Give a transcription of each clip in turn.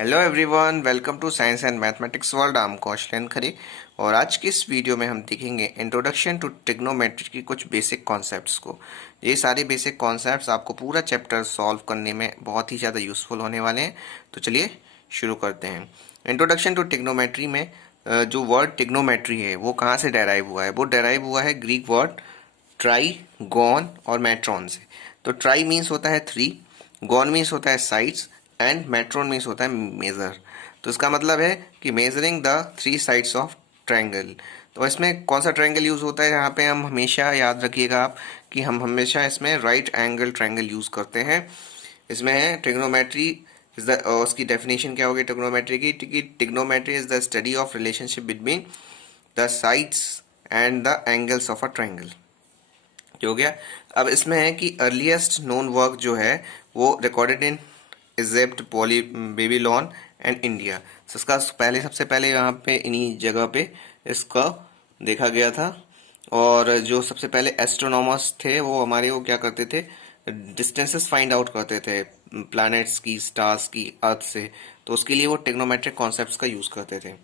Hello everyone, welcome to science and mathematics world. I am Kaushlen Khare और आज की इस वीडियो में हम देखेंगे इंट्रोडक्शन टू ट्रिग्नोमेट्री की कुछ बेसिक कॉन्सेप्ट्स को। ये सारे बेसिक कॉन्सेप्ट्स आपको पूरा चैप्टर सॉल्व करने में बहुत ही ज़्यादा यूज़फुल होने वाले हैं। तो चलिए शुरू करते हैं। इंट्रोडक्शन टू ट्रिग्नोमेट्री में जो वर्ड ट्रिग्नोमेट्री है वो कहाँ से डेराइव हुआ है? वो डेराइव हुआ है ग्रीक वर्ड ट्राई, गॉन और मैट्रॉन से। तो ट्राई मीन्स होता है थ्री, गॉन मीन्स होता है साइड्स एंड मेट्रोन मीन्स होता है मेजर। तो इसका मतलब है कि measuring the three sides of triangle. तो इसमें कौन सा ट्रायंगल यूज़ होता है? यहाँ पे हम हमेशा याद रखिएगा आप कि हम हमेशा इसमें राइट एंगल ट्रायंगल यूज़ करते हैं। इसमें है ट्रिग्नोमेट्री इज द, उसकी डेफिनेशन क्या होगी ट्रिग्नोमेट्री की? Trigonometry is the study of relationship between the sides and the angles of a triangle. हो गया। अब इसमें है कि अर्लीस्ट नोन वर्क जो है वो recorded in Egypt, poly Babylon and India. तो इसका सबसे पहले यहाँ पे इन्हीं जगह पे इसका देखा गया था। और जो सबसे पहले एस्ट्रोनॉमर्स थे वो हमारे वो क्या करते थे? डिस्टेंसेस फाइंड आउट करते थे प्लैनेट्स की, स्टार्स की, अर्थ से। तो उसके लिए वो टेक्नोमेट्रिक कॉन्सेप्ट्स का यूज़ करते थे।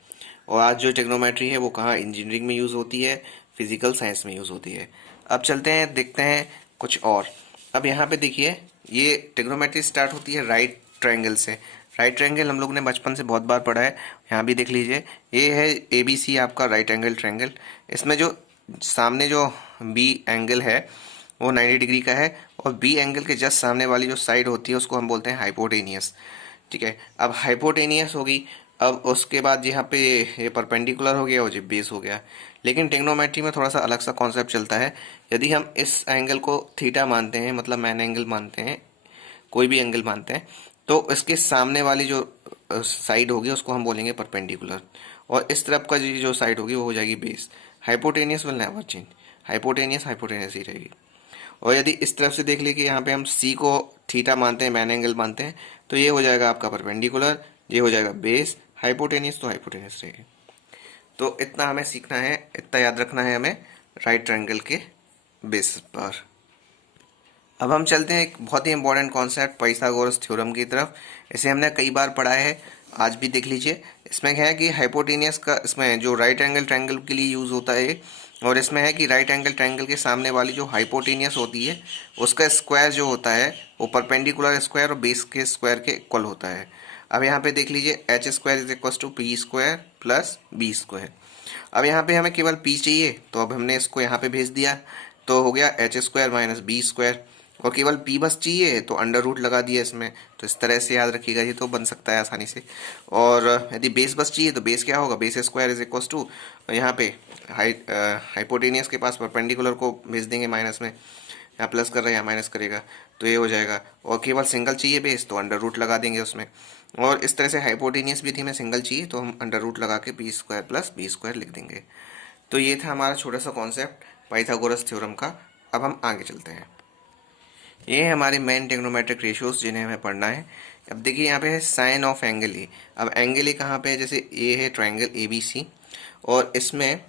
और आज जो टेक्नोमेट्री है वो कहाँ इंजीनियरिंग में यूज़ होती है, फिजिकल साइंस में यूज़ होती है। अब चलते हैं देखते हैं कुछ और। अब यहाँ पे देखिए ये ट्रिग्नोमेट्री स्टार्ट होती है राइट ट्रायंगल से। राइट ट्रायंगल हम लोग ने बचपन से बहुत बार पढ़ा है। यहाँ भी देख लीजिए, ये है ABC आपका राइट एंगल ट्रायंगल। इसमें जो सामने जो बी एंगल है वो 90 डिग्री का है और बी एंगल के जस्ट सामने वाली जो साइड होती है उसको हम बोलते हैं हाइपोटेनियस। ठीक है, अब हाइपोटेनियस होगी। अब उसके बाद यहाँ पे ये परपेंडिकुलर हो गया और ये बेस हो गया। लेकिन ट्रिग्नोमेट्री में थोड़ा सा अलग सा कॉन्सेप्ट चलता है। यदि हम इस एंगल को थीटा मानते हैं, मतलब मैन एंगल मानते हैं, कोई भी एंगल मानते हैं, तो इसके सामने वाली जो साइड होगी उसको हम बोलेंगे परपेंडिकुलर और इस तरफ का जो साइड होगी वो हो जाएगी base. Hypotenuse will never change, hypotenuse hypotenuse ही रहेगी। और यदि इस तरफ से देख ले कि यहाँ पे हम सी को थीटा मानते हैं, मैन एंगल मानते हैं, तो ये हो जाएगा आपका परपेंडिकुलर, ये हो जाएगा बेस, हाइपोटेनियस तो हाइपोटेनियस रहेगी। तो इतना हमें सीखना है, इतना याद रखना है हमें राइट ट्रायंगल के बेसिस पर। अब हम चलते हैं एक बहुत ही इंपॉर्टेंट कॉन्सेप्ट पाइथागोरस थ्योरम की तरफ। इसे हमने कई बार पढ़ा है, आज भी देख लीजिए। इसमें है कि हाइपोटेनियस का, इसमें जो राइट एंगल ट्रायंगल के लिए यूज़ होता है, और इसमें है कि राइट एंगल ट्रायंगल के सामने वाली जो हाइपोटेनियस होती है उसका स्क्वायर जो होता है वो परपेंडिकुलर स्क्वायर और बेस के स्क्वायर के इक्वल होता है। अब यहाँ पे देख लीजिए H square is equal to P square plus B square. अब यहाँ पे हमें केवल पी चाहिए तो अब हमने इसको यहाँ पे भेज दिया, तो हो गया H square minus B square. और केवल पी बस चाहिए तो अंडर रूट लगा दिया इसमें। तो इस तरह से याद रखिएगा, ये तो बन सकता है आसानी से। और यदि बेस बस चाहिए तो बेस क्या होगा? Base square is equal to, यहाँ पे हाइपोटेनियस के पास परपेंडिकुलर को भेज देंगे माइनस में, यहाँ प्लस कर रहे हैं यहाँ माइनस करेगा, तो ये हो जाएगा। और केवल सिंगल चाहिए बेस तो अंडर रूट लगा देंगे उसमें। और इस तरह से हाइपोटेनियस भी थी, में सिंगल चाहिए तो हम अंडर रूट लगा के P square plus B square लिख देंगे। तो ये था हमारा छोटा सा कॉन्सेप्ट पाइथागोरस थ्योरम का। अब हम आगे चलते हैं। ये है हमारे मेन ट्रिग्नोमेट्रिक रेशियोज जिन्हें हमें पढ़ना है। अब देखिए यहाँ पे है साइन ऑफ एंगल ए। अब एंगल ए कहाँ पे है? जैसे ए है ट्रायंगल ABC और इसमें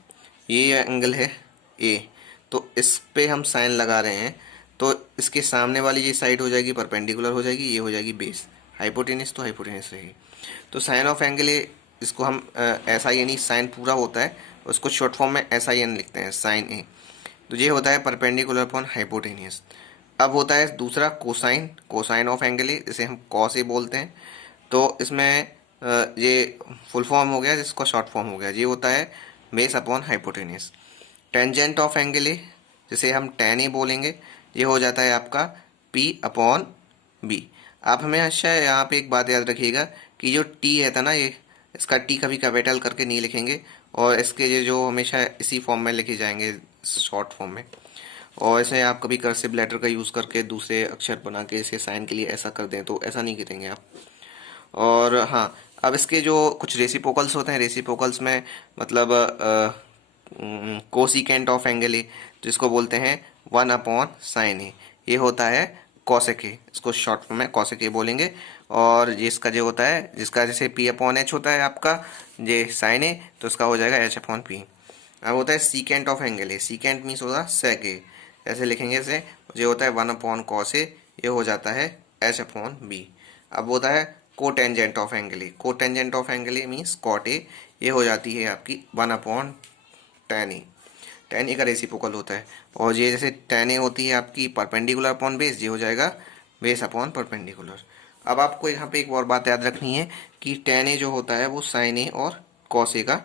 ये एंगल है ए, तो इस पे हम साइन लगा रहे हैं। तो इसके सामने वाली ये साइड हो जाएगी परपेंडिकुलर हो जाएगी, ये हो जाएगी बेस। हाइपोटेनियस तो हाइपोटेनियस रहेगी। तो साइन ऑफ एंगल ए, इसको हम ऐसा यानी साइन पूरा होता है उसको शॉर्ट फॉर्म में SIN लिखते हैं, साइन ए। तो ये होता है परपेंडिकुलर अपॉन हाइपोटेनियस। अब होता है दूसरा कोसाइन, कोसाइन ऑफ एंगल ए, जिसे हम कॉस ए बोलते हैं। तो इसमें ये फुल फॉर्म हो गया जिसका शॉर्ट फॉर्म हो गया, ये होता है base upon hypotenuse. Tangent of angle ए, जिसे हम टेन ए बोलेंगे, ये हो जाता है आपका P अपॉन बी। आप हमेशा यहाँ पे एक बात याद रखिएगा कि जो T है था ना, ये इसका T कभी कैपिटल करके नहीं लिखेंगे और इसके ये जो हमेशा इसी फॉर्म में लिखे जाएंगे, शॉर्ट फॉर्म में। और ऐसे आप कभी कर्सिव लेटर का यूज़ करके दूसरे अक्षर बना के इसे साइन के लिए ऐसा कर दें तो ऐसा नहीं करेंगे आप। और हाँ, अब इसके जो कुछ रेसिप्रोकल्स होते हैं, रेसिप्रोकल्स में मतलब कोसिकेंट ऑफ एंगल ए, जिसको बोलते हैं 1 अपॉन साइन ए, ये होता है कॉसेक ए, इसको शॉर्ट फॉर्म में कॉसेक ए बोलेंगे। और ये इसका जो होता है, जिसका जैसे P अपॉन H होता है आपका ये साइन ए, तो इसका हो जाएगा H अपॉन P। अब होता है secant of angle A, secant means होगा सेक ए, ऐसे लिखेंगे इसे। ये होता है 1 अपॉन कॉस ए, ये हो जाता है H अपॉन बी। अब होता है cotangent of angle A. Cotangent of angle A means cot A, ये हो जाती है आपकी 1/tan ए। tan ए का रेसिप्रोकल होता है। और ये जैसे tan ए होती है आपकी परपेंडिकुलर अपॉन बेस, ये हो जाएगा बेस अपॉन परपेंडिकुलर। अब आपको यहाँ पे एक और बात याद रखनी है कि tan ए जो होता है वो sin ए और cos ए का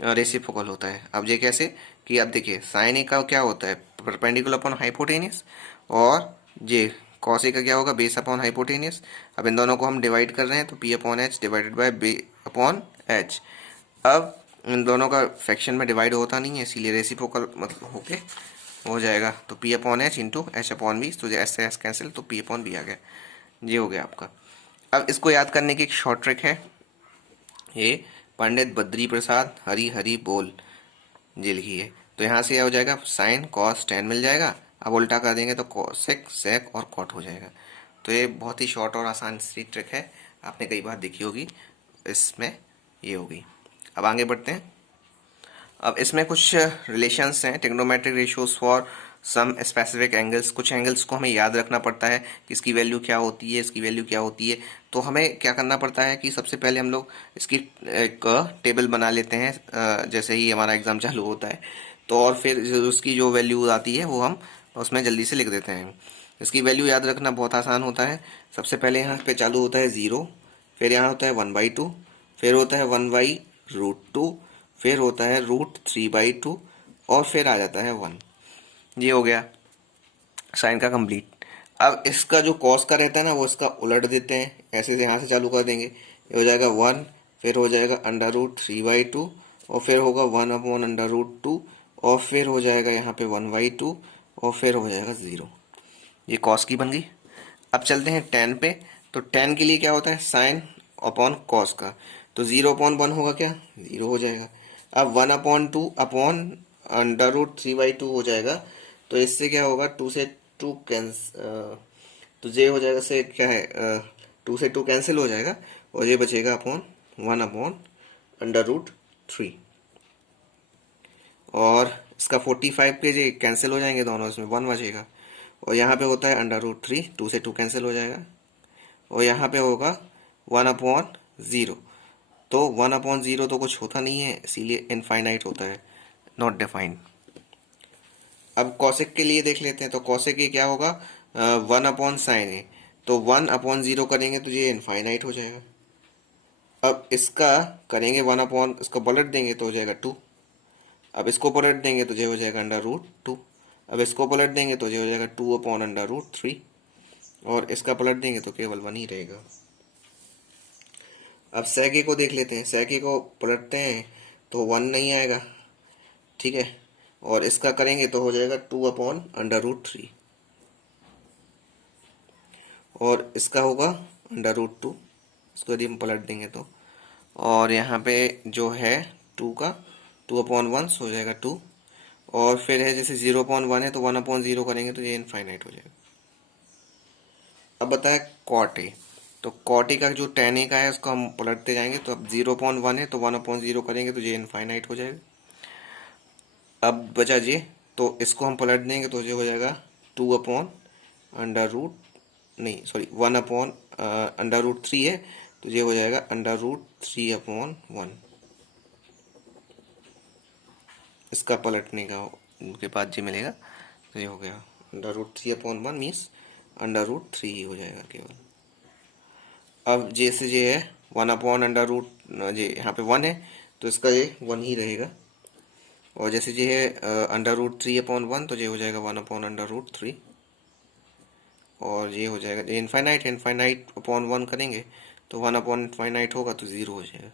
रेसिप्रोकल होता है। अब ये कैसे कि अब देखिए sin ए का क्या होता है परपेंडिकुलर अपॉन हाइपोटेनियस, और ये cos ए का क्या होगा बेस अपॉन हाइपोटेनियस। अब इन दोनों को हम डिवाइड कर रहे हैं तो p upon H divided by B upon H. अब इन दोनों का फ्रैक्शन में डिवाइड होता नहीं है, इसीलिए रेसिप्रोकल मतलब होके हो जाएगा। तो p upon H into H upon B, तो एस से एस कैंसिल, तो p अपॉन बी आ गया। ये हो गया आपका। अब इसको याद करने की एक शॉर्ट ट्रिक है, ये पंडित बद्री प्रसाद हरी हरी बोल ये लिखी है। तो यहाँ से यह हो जाएगा साइन कॉस टेन मिल जाएगा। अब उल्टा कर देंगे तो कोसेक सेक और कॉट हो जाएगा। तो ये बहुत ही शॉर्ट और आसान सी ट्रिक है, आपने कई बार देखी होगी, इसमें ये होगी। अब आगे बढ़ते हैं। अब इसमें कुछ रिलेशंस हैं, trigonometric ratios for some specific angles. कुछ एंगल्स को हमें याद रखना पड़ता है कि इसकी वैल्यू क्या होती है, इसकी वैल्यू क्या होती है। तो हमें क्या करना पड़ता है कि सबसे पहले हम लोग इसकी एक टेबल बना लेते हैं जैसे ही हमारा एग्ज़ाम चालू होता है। तो और फिर उसकी जो वैल्यू आती है वो हम उसमें जल्दी से लिख देते हैं। इसकी वैल्यू याद रखना बहुत आसान होता है। सबसे पहले यहाँ पे चालू होता है 0, फिर यहाँ होता है 1/2, फिर होता है 1/√2, फिर होता है √3/2, और फिर आ जाता है 1। ये हो गया साइन का कंप्लीट। अब इसका जो कॉस का रहता है ना वो इसका उलट देते हैं, ऐसे से यहाँ से चालू कर देंगे, ये हो जाएगा 1, फिर हो जाएगा √3/2, और फिर होगा 1/√2, और फिर हो जाएगा यहाँ पे 1/2, और फिर हो जाएगा 0। ये कॉस की बन गई। अब चलते हैं टेन पे। तो टेन के लिए क्या होता है साइन अपॉन कॉस का, तो 0/1 होगा क्या, 0 हो जाएगा। अब 1/2 अपॉन √3/2 हो जाएगा। तो इससे क्या होगा 2 से 2 कैंसिल, तो ये हो जाएगा से क्या है 2 से 2 कैंसिल हो जाएगा, और ये बचेगा अपॉन 1/√3। और इसका 45 के जे कैंसिल हो जाएंगे दोनों, इसमें 1 बचेगा। और यहाँ पे होता है √3, 2 से 2 कैंसिल हो जाएगा, और यहाँ पे होगा 1/0। तो 1/0 तो कुछ होता नहीं है, इसीलिए इनफाइनाइट होता है, नॉट डिफाइंड। अब कॉसेक के लिए देख लेते हैं। तो कॉसेक ये क्या होगा 1/sin ए, तो 1/0 करेंगे तो ये इनफाइनाइट हो जाएगा। अब इसका करेंगे 1 इसको पलट देंगे तो हो जाएगा 2। अब इसको पलट देंगे तो ये हो जाएगा √2। अब इसको पलट देंगे तो ये हो जाएगा 2/√3, और इसका पलट देंगे तो केवल 1 ही रहेगा। अब sec a को देख लेते हैं। sec a को पलटते हैं तो 1 नहीं आएगा, ठीक है। और इसका करेंगे तो हो जाएगा 2/√3, और इसका होगा √2, इसको यदि हम पलट देंगे तो, और यहाँ पे जो है 2 का 2/1 हो जाएगा 2, और फिर है जैसे 0/1 है तो 1/0 करेंगे तो ये इनफाइनाइट हो जाएगा। अब बताया कॉट ए। तो कॉट ए का जो tan ए का है उसको हम पलटते जाएंगे, तो अब 0/1 है तो 1/0 करेंगे तो ये इनफाइनाइट हो जाएगा। अब बचा ये, तो इसको हम पलट देंगे तो ये हो जाएगा 2/√, नहीं सॉरी 1/√3 है तो ये हो जाएगा √3/1। इसका पलटने का के बाद ये मिलेगा, तो ये हो गया √3/1 मीन्स √3 ही हो जाएगा केवल। अब जैसे ये है 1/√, ये यहाँ पे 1 है तो इसका ये 1 ही रहेगा। और जैसे ये है √3/1 तो ये हो जाएगा 1/√3, और ये हो जाएगा ये इनफाइनाइट, इनफाइनाइट अपॉन 1 करेंगे तो 1/इनफाइनाइट होगा तो 0 हो जाएगा।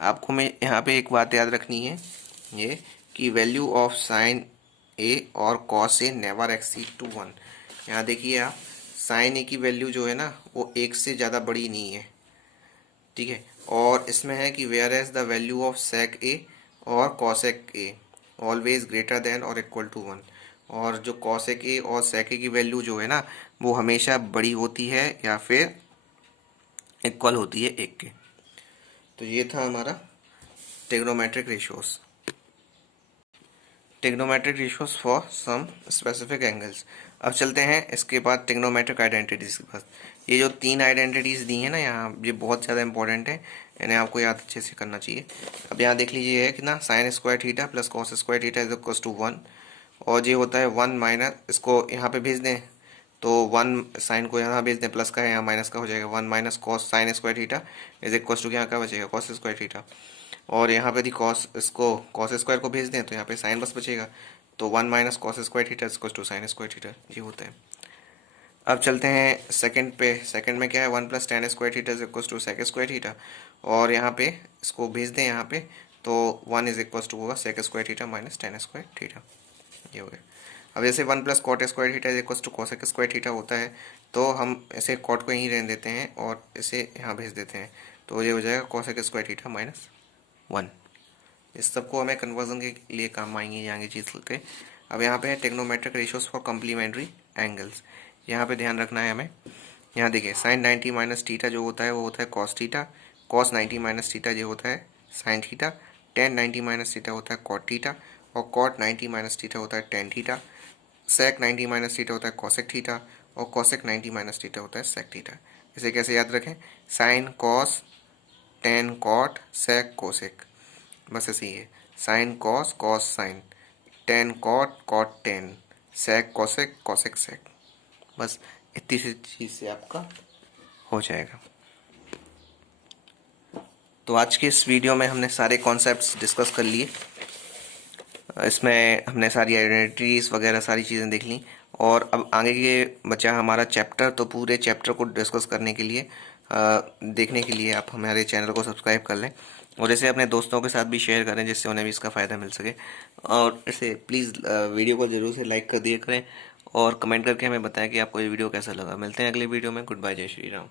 आपको मैं यहाँ पे एक बात याद रखनी है, ये कि वैल्यू ऑफ साइन ए और cos A never exceed to 1। यहाँ देखिए आप, साइन ए की वैल्यू जो है ना वो 1 से ज़्यादा बड़ी नहीं है, ठीक है। और इसमें है कि whereas the value of sec A और cosec A always greater than और इक्वल टू 1। और जो कॉसेक ए और सेक ए की वैल्यू जो है ना वो हमेशा बड़ी होती है या फिर इक्वल होती है 1 के। तो ये था हमारा trigonometric ratios, trigonometric ratios for some specific angles. अब चलते हैं इसके बाद ट्रिग्नोमेट्रिक आइडेंटिटीज़ के पास। ये जो 3 आइडेंटिटीज़ दी हैं ना यहाँ, ये बहुत ज़्यादा इंपॉर्टेंट है, इन्हें आपको याद अच्छे से करना चाहिए। अब यहाँ देख लीजिए है कि ना, sine square theta plus cos square theta is equal to 1, और ये होता है 1 माइनस, इसको यहाँ पे भेज दें तो 1 साइन को यहाँ भेज दें, प्लस का है यहाँ माइनस का हो जाएगा, 1 minus cos sine square theta is equal to क्या बचेगा, कॉस स्क्वायर थीटा। और यहाँ पे यदि कॉस, इसको कॉस स्क्वायर को भेज दें तो यहाँ पे साइन बस बचेगा, तो 1 minus cos square theta is equal to sine square theta, ये होता है। अब चलते हैं सेकंड पे। सेकंड में क्या है, 1 plus tan square theta is equal to sec square theta, और यहाँ पे इसको भेज दें यहाँ पे, तो 1 इज इक्वल टू होगा sec square theta minus tan square theta, ये हो गया। अब जैसे 1 plus cot square theta is equal to cosec square theta होता है, तो हम ऐसे कॉट को यहीं रहने देते हैं और इसे यहाँ भेज देते हैं, तो ये हो जाएगा कोसेक स्क्वायर थीटा माइनस 1। इस सबको हमें कन्वर्जन के लिए काम आएंगे यहाँ की चीज़ के। अब यहाँ पे है trigonometric ratios for complementary angles, यहाँ पे ध्यान रखना है हमें। यहाँ देखिए साइन 90 माइनस थीटा जो होता है वो होता है cos theta, cos 90 minus theta जो होता है sine theta, tan 90 minus theta होता है कॉट थीटा, और कॉट 90 माइनस थीटा होता है tan theta, sec 90 minus theta होता है कॉसेक थीटा, और कॉसेक 90 माइनस थीटा होता है सेक थीटा। इसे कैसे याद रखें, sine cos tan cot sec cosec, बस ऐसे ही है, sine cos cos sine, tan cot cot ten, sec cosec cosec sec, बस इतनी सी चीज़ से आपका हो जाएगा। तो आज के इस वीडियो में हमने सारे कॉन्सेप्ट्स डिस्कस कर लिए, इसमें हमने सारी आइडेंटिटीज़ वगैरह सारी चीज़ें देख ली, और अब आगे के बचा हमारा चैप्टर। तो पूरे चैप्टर को डिस्कस करने के लिए देखने के लिए आप हमारे चैनल को सब्सक्राइब कर लें, और इसे अपने दोस्तों के साथ भी शेयर करें जिससे उन्हें भी इसका फ़ायदा मिल सके। और इसे प्लीज़ वीडियो को ज़रूर से लाइक कर दिया करें, और कमेंट करके हमें बताएं कि आपको ये वीडियो कैसा लगा। मिलते हैं अगले वीडियो में। गुड बाय, जय श्री राम।